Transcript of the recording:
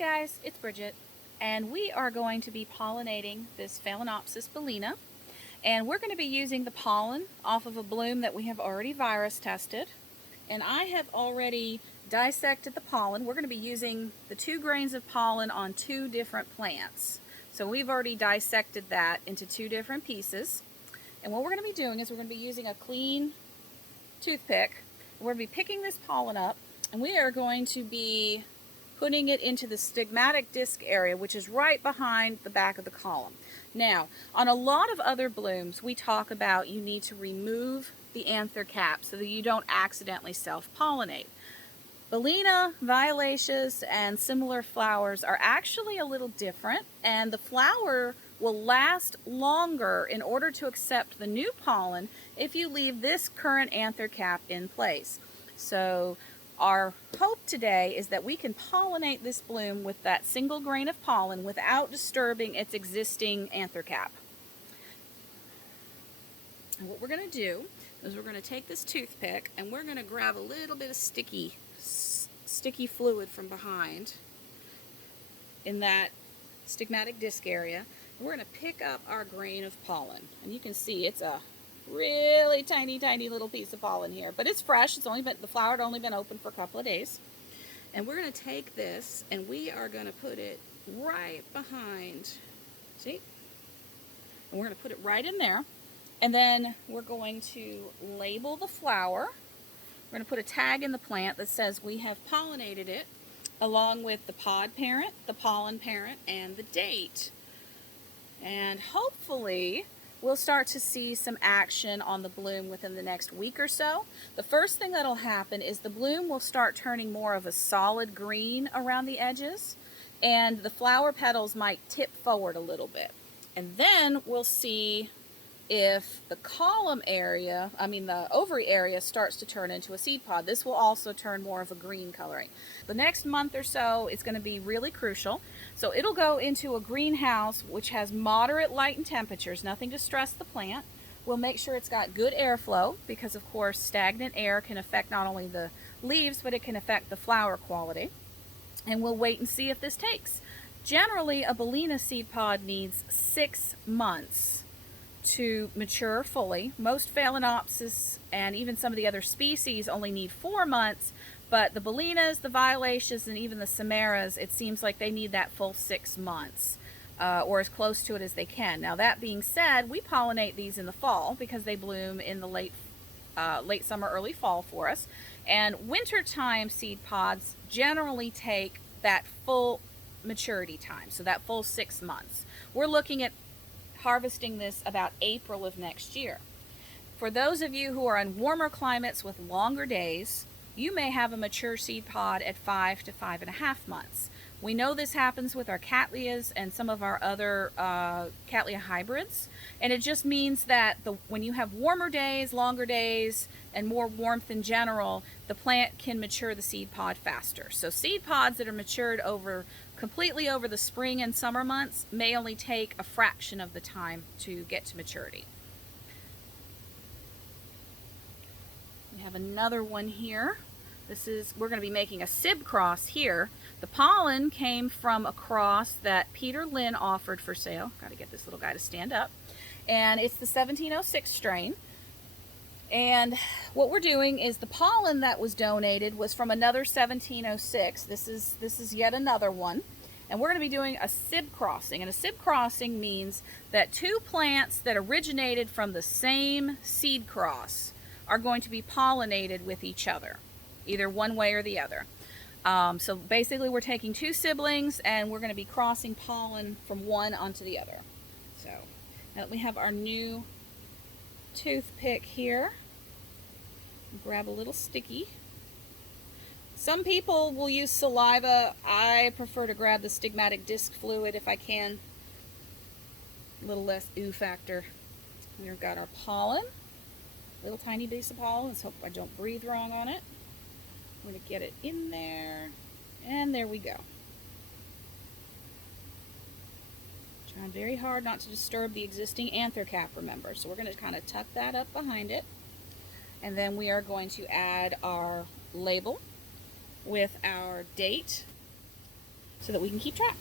guys, it's Bridget, and we are going to be pollinating this Phalaenopsis bellina, and we're going to be using the pollen off of a bloom that we have already virus tested. And I have already dissected the pollen. We're going to be using the 2 grains of pollen on 2 different plants. So we've already dissected that into 2 different pieces. And what we're going to be doing is we're going to be using a clean toothpick. We're going to be picking this pollen up, and we are going to be putting it into the stigmatic disc area, which is right behind the back of the column. Now, on a lot of other blooms, we talk about you need to remove the anther cap so that you don't accidentally self-pollinate. Bellina, violaceae, and similar flowers are actually a little different, and the flower will last longer in order to accept the new pollen if you leave this current anther cap in place. So our hope today is that we can pollinate this bloom with that single grain of pollen without disturbing its existing anther cap. And what we're going to do is we're going to take this toothpick and we're going to grab a little bit of sticky fluid from behind in that stigmatic disc area. And we're going to pick up our grain of pollen. And you can see it's a really tiny little piece of pollen here, but it's fresh. The flower had only been open for a couple of days. And we're going to take this and we are going to put it right behind, see? And we're going to put it right in there. And then we're going to label the flower. We're going to put a tag in the plant that says we have pollinated it, along with the pod parent, the pollen parent, and the date. And hopefully we'll start to see some action on the bloom within the next week or so. The first thing that'll happen is the bloom will start turning more of a solid green around the edges, and the flower petals might tip forward a little bit. And then we'll see if the column area, the ovary area, starts to turn into a seed pod. This will also turn more of a green coloring. The next month or so is going to be really crucial. So it'll go into a greenhouse which has moderate light and temperatures, nothing to stress the plant. We'll make sure it's got good airflow because, of course, stagnant air can affect not only the leaves, but it can affect the flower quality. And we'll wait and see if this takes. Generally, a bellina seed pod needs 6 months to mature fully. Most Phalaenopsis and even some of the other species only need 4 months, but the bellinas, the violaceae, and even the samaras, it seems like they need that full 6 months, or as close to it as they can. Now, that being said, we pollinate these in the fall because they bloom in the late summer, early fall for us. And wintertime seed pods generally take that full maturity time, so that full 6 months. We're looking at harvesting this about April of next year. For those of you who are in warmer climates with longer days, you may have a mature seed pod at 5 to 5.5 months. We know this happens with our Cattleyas and some of our other Cattleya hybrids, and it just means that when you have warmer days, longer days, and more warmth in general, the plant can mature the seed pod faster. So seed pods that are matured completely over the spring and summer months may only take a fraction of the time to get to maturity. We have another one here. We're going to be making a sib cross here. The pollen came from a cross that Peter Lynn offered for sale. Got to get this little guy to stand up. And it's the 1706 strain. And what we're doing is the pollen that was donated was from another 1706. This is yet another one. And we're going to be doing a sib crossing. And a sib crossing means that 2 plants that originated from the same seed cross are going to be pollinated with each other, either one way or the other. So basically we're taking 2 siblings and we're going to be crossing pollen from one onto the other. So now that we have our new toothpick here, grab a little sticky. Some people will use saliva. I prefer to grab the stigmatic disc fluid if I can. A little less ooh factor. We've got our pollen, little tiny piece of pollen. Let's hope I don't breathe wrong on it. I'm going to get it in there, and there we go. Trying very hard not to disturb the existing anther cap, remember. So we're going to kind of tuck that up behind it. And then we are going to add our label with our date so that we can keep track.